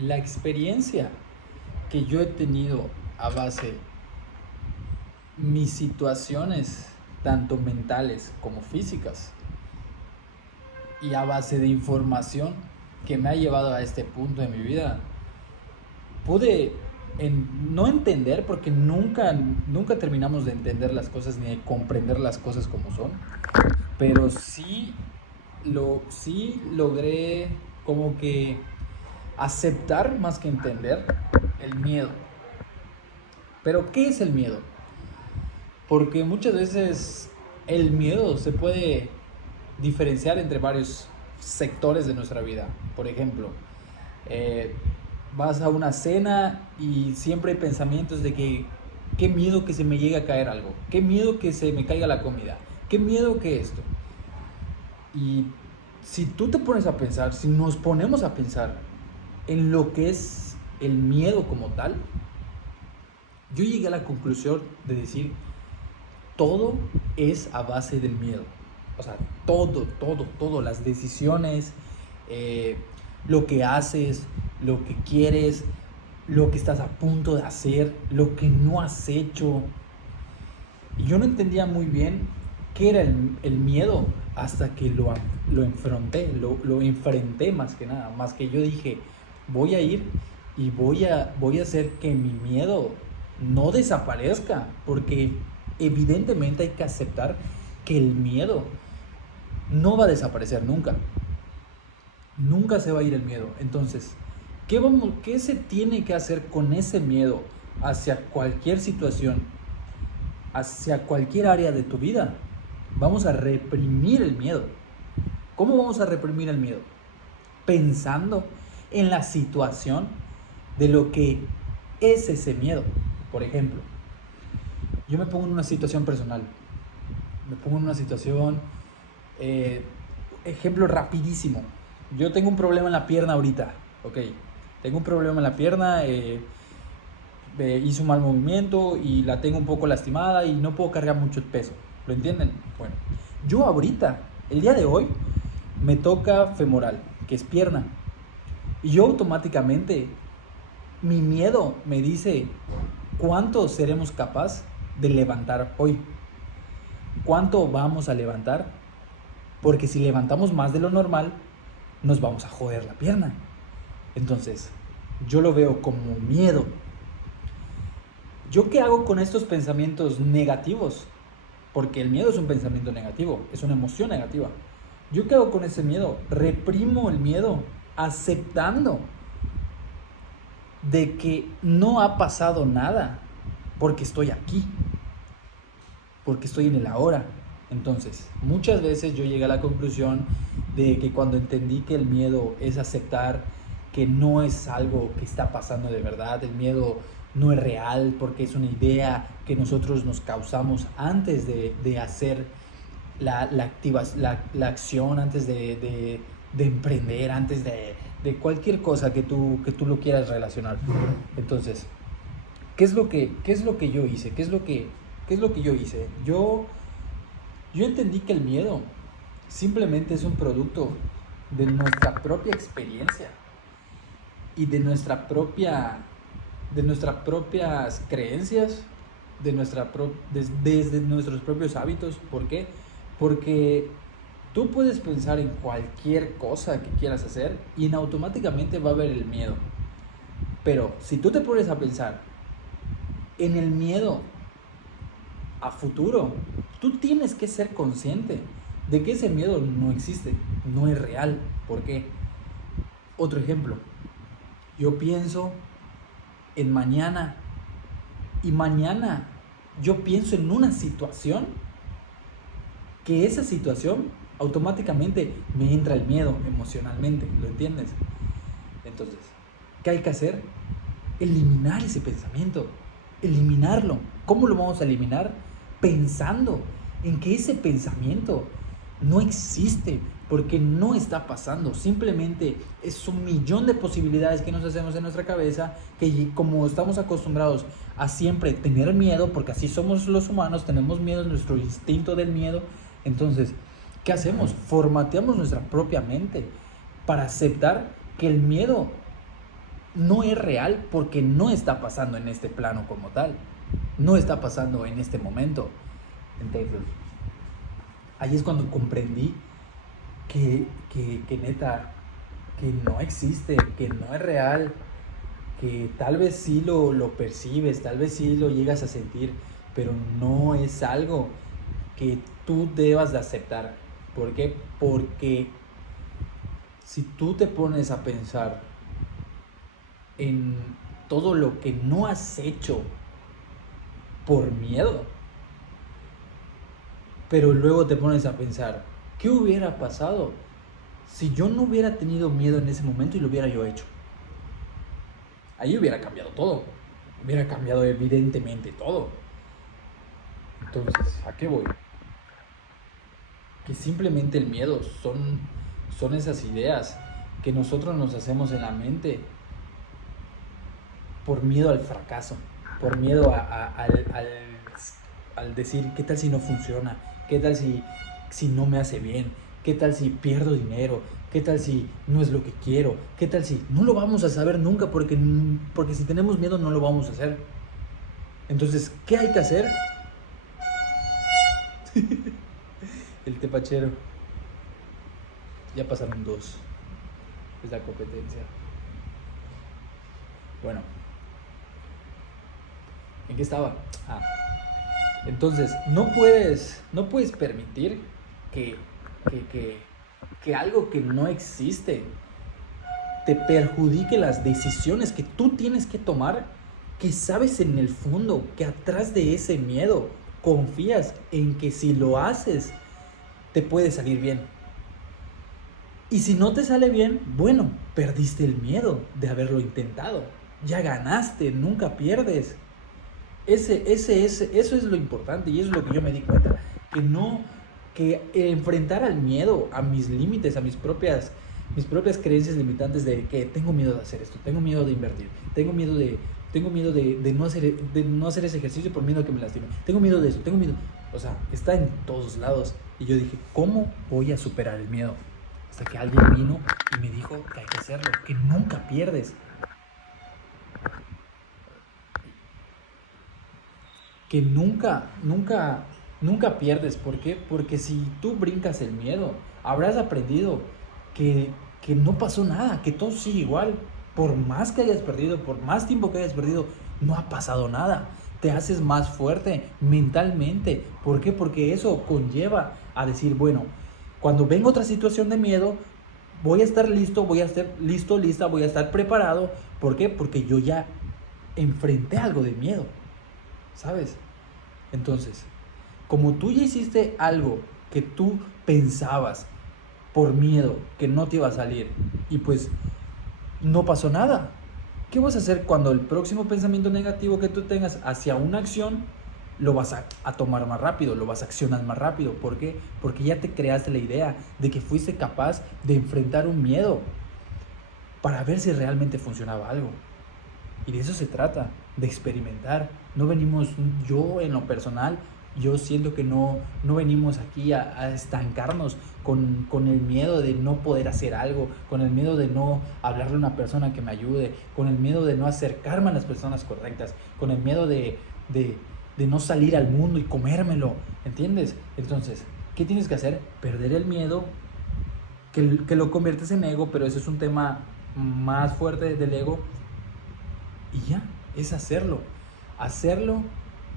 La experiencia que yo he tenido a base mis situaciones, tanto mentales como físicas, y a base de información que me ha llevado a este punto de mi vida, pude no entender, porque nunca terminamos de entender las cosas ni de comprender las cosas como son, pero sí logré como que aceptar más que entender el miedo. Pero ¿qué es el miedo? Porque muchas veces el miedo se puede diferenciar entre varios sectores de nuestra vida. Por ejemplo, eh, vas a una cena y siempre hay pensamientos de que qué miedo que se me llegue a caer algo, qué miedo que se me caiga la comida, qué miedo que esto. Y si tú te pones a pensar, si nos ponemos a pensar en lo que es el miedo como tal, yo llegué a la conclusión de decir, todo es a base del miedo. O sea, todo, las decisiones, eh, lo que haces, lo que quieres, lo que estás a punto de hacer, lo que no has hecho. Y yo no entendía muy bien qué era el miedo hasta que lo enfrenté, lo enfrenté más que nada, más que yo dije, voy a ir y voy a hacer que mi miedo no desaparezca, porque evidentemente hay que aceptar que el miedo no va a desaparecer nunca. Nunca se va a ir el miedo. Entonces, ¿qué se tiene que hacer con ese miedo hacia cualquier situación, hacia cualquier área de tu vida? Vamos a reprimir el miedo. ¿Cómo vamos a reprimir el miedo? Pensando en la situación de lo que es ese miedo. Por ejemplo, yo me pongo en una situación personal. Me pongo en una situación, eh, ejemplo rapidísimo. Yo tengo un problema en la pierna ahorita, ok. Tengo un problema en la pierna, hice un mal movimiento y la tengo un poco lastimada y no puedo cargar mucho peso. ¿Lo entienden? Bueno, yo ahorita, el día de hoy, me toca femoral, que es pierna. Y yo automáticamente, mi miedo me dice, ¿cuánto seremos capaz de levantar hoy? ¿Cuánto vamos a levantar? Porque si levantamos más de lo normal, nos vamos a joder la pierna. Entonces, yo lo veo como miedo. ¿Yo qué hago con estos pensamientos negativos? Porque el miedo es un pensamiento negativo, es una emoción negativa. ¿Yo qué hago con ese miedo? Reprimo el miedo, aceptando de que no ha pasado nada, porque estoy aquí, porque estoy en el ahora. Entonces, muchas veces yo llegué a la conclusión de que cuando entendí que el miedo es aceptar que no es algo que está pasando de verdad, el miedo no es real porque es una idea que nosotros nos causamos antes de hacer la acción, antes de emprender, antes de cualquier cosa que tú lo quieras relacionar. Entonces, qué es lo que yo hice? ¿Qué es lo que yo hice? Yo entendí que el miedo simplemente es un producto de nuestra propia experiencia y de nuestras propias creencias, desde nuestros propios hábitos. ¿Por qué? Porque tú puedes pensar en cualquier cosa que quieras hacer y automáticamente va a haber el miedo. Pero si tú te pones a pensar en el miedo a futuro, tú tienes que ser consciente de que ese miedo no existe, no es real. ¿Por qué? Otro ejemplo, yo pienso en mañana y mañana yo pienso en una situación que esa situación automáticamente me entra el miedo emocionalmente, ¿lo entiendes? Entonces, ¿qué hay que hacer? Eliminar ese pensamiento, eliminarlo. ¿Cómo lo vamos a eliminar? Pensando en que ese pensamiento no existe, porque no está pasando. Simplemente es un millón de posibilidades que nos hacemos en nuestra cabeza, que como estamos acostumbrados a siempre tener miedo, porque así somos los humanos, tenemos miedo, nuestro instinto del miedo. Entonces, ¿qué hacemos? Formateamos nuestra propia mente para aceptar que el miedo no es real porque no está pasando en este plano como tal. No está pasando en este momento. Entonces, ahí es cuando comprendí que neta, que no existe, que no es real, que tal vez sí lo percibes, tal vez sí lo llegas a sentir, pero no es algo que tú debas de aceptar. ¿Por qué? Porque si tú te pones a pensar en todo lo que no has hecho por miedo, pero luego te pones a pensar, ¿qué hubiera pasado si yo no hubiera tenido miedo en ese momento y lo hubiera yo hecho? Ahí hubiera cambiado todo, hubiera cambiado evidentemente todo. Entonces, ¿a qué voy? Que simplemente el miedo son esas ideas que nosotros nos hacemos en la mente por miedo al fracaso, por miedo al decir, ¿qué tal si no funciona? ¿Qué tal si no me hace bien? ¿Qué tal si pierdo dinero? ¿Qué tal si no es lo que quiero? ¿Qué tal si no lo vamos a saber nunca? Porque si tenemos miedo no lo vamos a hacer. Entonces, ¿qué hay que hacer? El tepachero. Ya pasaron 2. Es la competencia. Bueno, ¿en qué estaba? Entonces, no puedes permitir que, que algo que no existe te perjudique las decisiones que tú tienes que tomar, que sabes en el fondo que atrás de ese miedo confías en que si lo haces te puede salir bien. Y si no te sale bien, bueno, perdiste el miedo de haberlo intentado. Ya ganaste, nunca pierdes. Eso es lo importante y eso es lo que yo me di cuenta. Que enfrentar al miedo, a mis límites, a mis propias creencias limitantes de que tengo miedo de hacer esto, tengo miedo de invertir, tengo miedo de no hacer ese ejercicio por miedo a que me lastime, tengo miedo de eso, tengo miedo. O sea, está en todos lados. Y yo dije, ¿cómo voy a superar el miedo? Hasta que alguien vino y me dijo que hay que hacerlo, que nunca pierdes. Que nunca pierdes. ¿Por qué? Porque si tú brincas el miedo, habrás aprendido que no pasó nada, que todo sigue igual. Por más que hayas perdido, por más tiempo que hayas perdido, no ha pasado nada. Te haces más fuerte mentalmente. ¿Por qué? Porque eso conlleva a decir, bueno, cuando venga otra situación de miedo, voy a estar listo, lista, voy a estar preparado. ¿Por qué? Porque yo ya enfrenté algo de miedo, ¿sabes? Entonces, como tú ya hiciste algo que tú pensabas por miedo que no te iba a salir y pues no pasó nada, ¿qué vas a hacer cuando el próximo pensamiento negativo que tú tengas hacia una acción lo vas a tomar más rápido, lo vas a accionar más rápido? ¿Por qué? Porque ya te creaste la idea de que fuiste capaz de enfrentar un miedo para ver si realmente funcionaba algo. Y de eso se trata, de experimentar. No venimos, yo en lo personal, yo siento que no venimos aquí a estancarnos con el miedo de no poder hacer algo, con el miedo de no hablarle a una persona que me ayude, con el miedo de no acercarme a las personas correctas, con el miedo de no salir al mundo y comérmelo, ¿entiendes? Entonces, ¿qué tienes que hacer? Perder el miedo, que lo conviertes en ego, pero eso es un tema más fuerte del ego. Y ya, es hacerlo,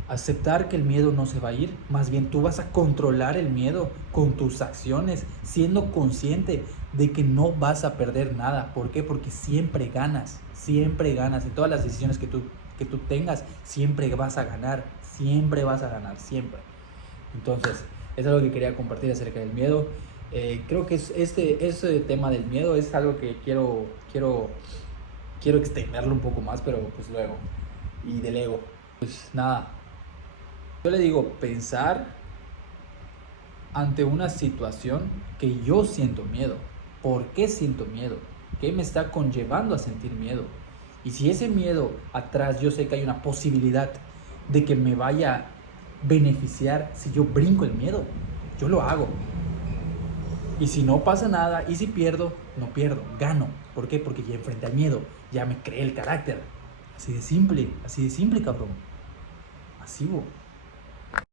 aceptar que el miedo no se va a ir, más bien tú vas a controlar el miedo con tus acciones, siendo consciente de que no vas a perder nada. ¿Por qué? Porque siempre ganas, en todas las decisiones que tú tengas, siempre vas a ganar, siempre. Entonces, eso es algo que quería compartir acerca del miedo. Creo que este tema del miedo es algo que quiero extenderlo un poco más, pero pues luego. Y del ego. Pues nada. Yo le digo, pensar ante una situación que yo siento miedo. ¿Por qué siento miedo? ¿Qué me está conllevando a sentir miedo? Y si ese miedo atrás yo sé que hay una posibilidad de que me vaya a beneficiar si yo brinco el miedo, yo lo hago. Y si no pasa nada, y si pierdo, no pierdo, gano. ¿Por qué? Porque ya enfrenté al miedo, ya me creé el carácter. Así de simple, cabrón. Así, bo.